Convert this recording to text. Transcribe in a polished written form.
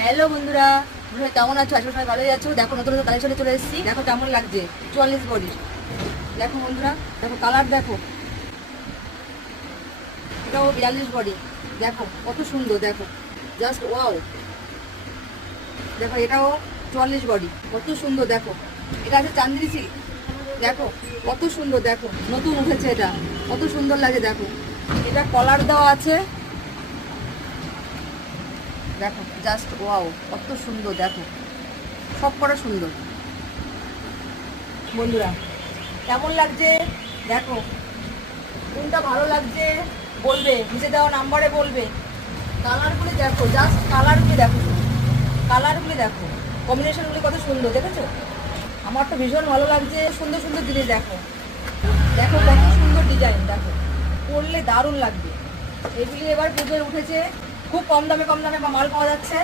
Hello বন্ধুরা, তোমরা কেমন আছো? আসলে সবাই ভালোই আছো। দেখো নতুন নতুন কালেকশনে চলে এসেছি। দেখো কেমন লাগছে 44 বডি। দেখো বন্ধুরা, দেখো কালার দেখো। এটাও 42 বডি। দেখো কত সুন্দর, দেখো জাস্ট ওয়াও। দেখো এটাও 44 বডি, কত সুন্দর দেখো। এটা আছে চান্দিনী সিল্ক। দেখো কত সুন্দর, দেখো নতুন উঠেছে এটা, কত সুন্দর লাগে। দেখো এটা কলার দেওয়া আছে। দেখো জাস্ট ওয়াও, কত সুন্দর। দেখো সব কটা সুন্দর। বন্ধুরা কেমন লাগছে দেখো, কোনটা ভালো লাগছে বলবে, নিচে দেওয়া নাম্বারে বলবে। কালারগুলি দেখো, জাস্ট কালারগুলি দেখো, কালারগুলি দেখো, কম্বিনেশনগুলি কত সুন্দর দেখেছো। আমার তো ভীষণ ভালো লাগছে। সুন্দর সুন্দর জিনিস দেখো, দেখো কত সুন্দর ডিজাইন। দেখো পরলে দারুণ লাগবে। এগুলি এবার পুজোয় উঠেছে, খুব কম দামে মাল পাওয়া যাচ্ছে।